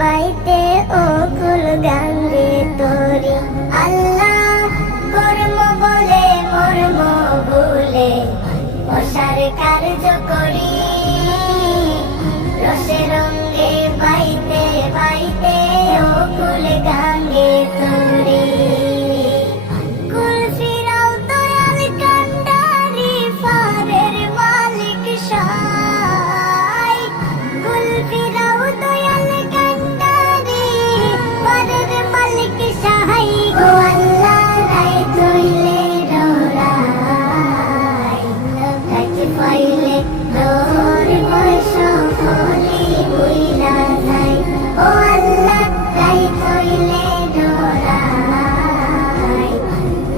বাইতে ও কুল গাঙ্গে তোরি আল্লাহ কর্ম বলে মর্ম বলে বসার কার্য করি রসে রঙ্গে বাইতে বাইতে ও কুল গাঙ্গে তোরি কুল ফিরাও দয়াল কান্ডারি ফারের মালিক সাই কুল ফিরাও দয়াল কান্ডারি ফারের মালিক সাই গো আল্লাহ রাই তৈলে ডোরাই রাইতে পাইলে ডোর বয়স হলি বুইলা যাই ও আল্লাহ রাই তৈলে ডোরাই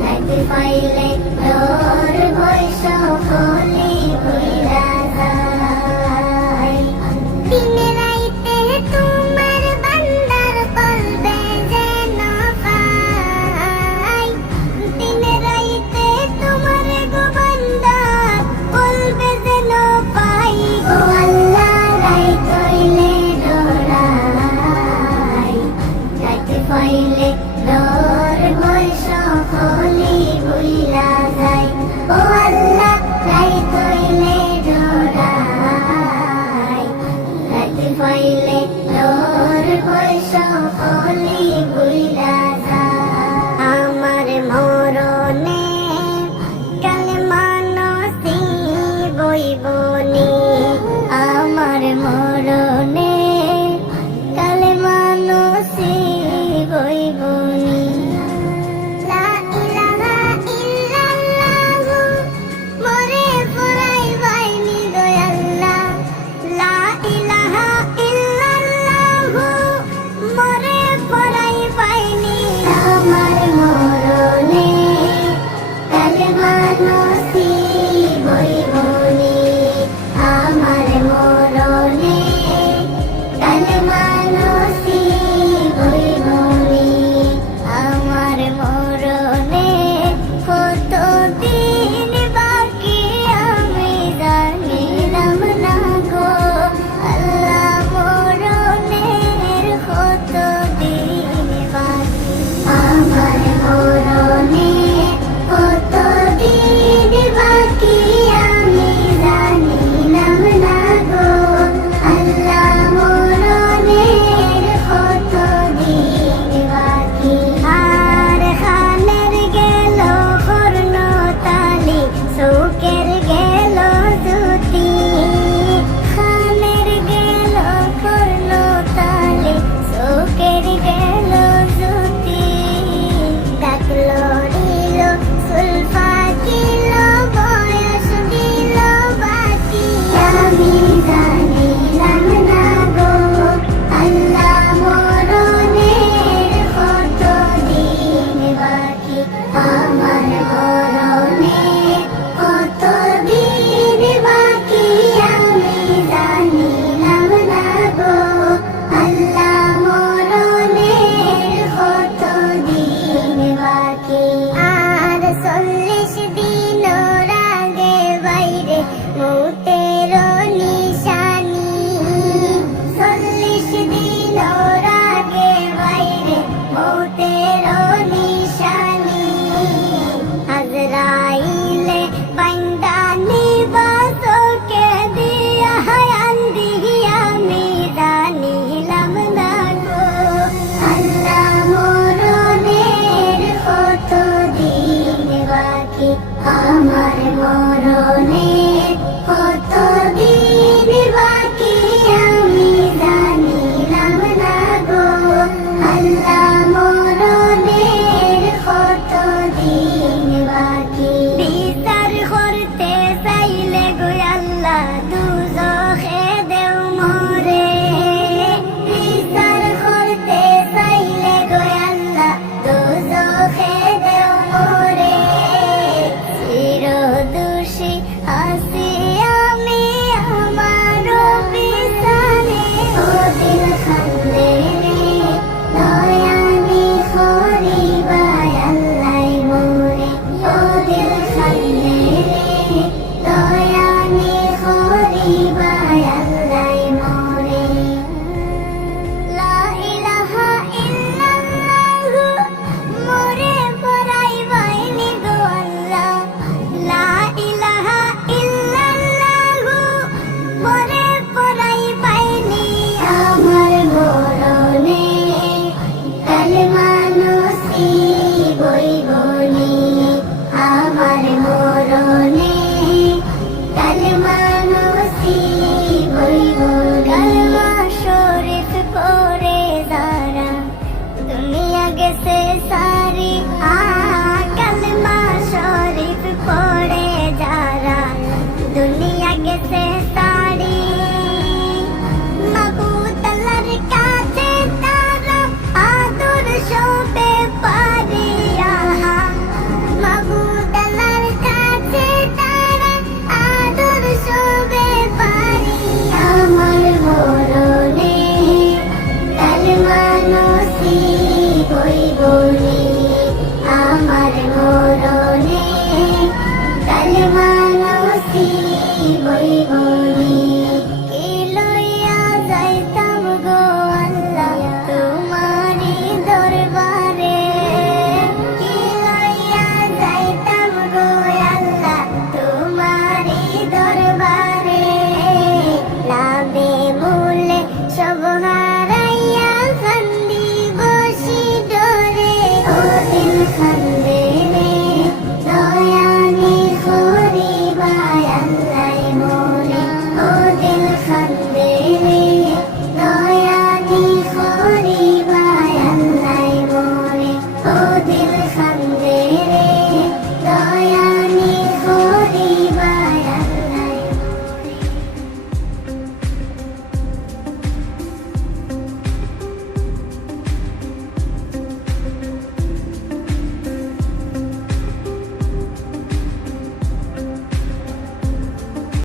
রাইতে পাইলে ডোর বয়স হলি বুইলা যাই দিনে রাইতে তোমার বান্দার কলবে যেন পাই দিনে রাইতে তোমার গো বান্দার কলবে যেন পাই গো আল্লাহ রাই তৈলে ডোরাই রাইতে পাইলে ডোর বয়স হলি বুইলা যাই ও আল্লাহ রাই তৈলে ডোরাই রাইতে পাইলে ডোর বয়স হলি বুইলা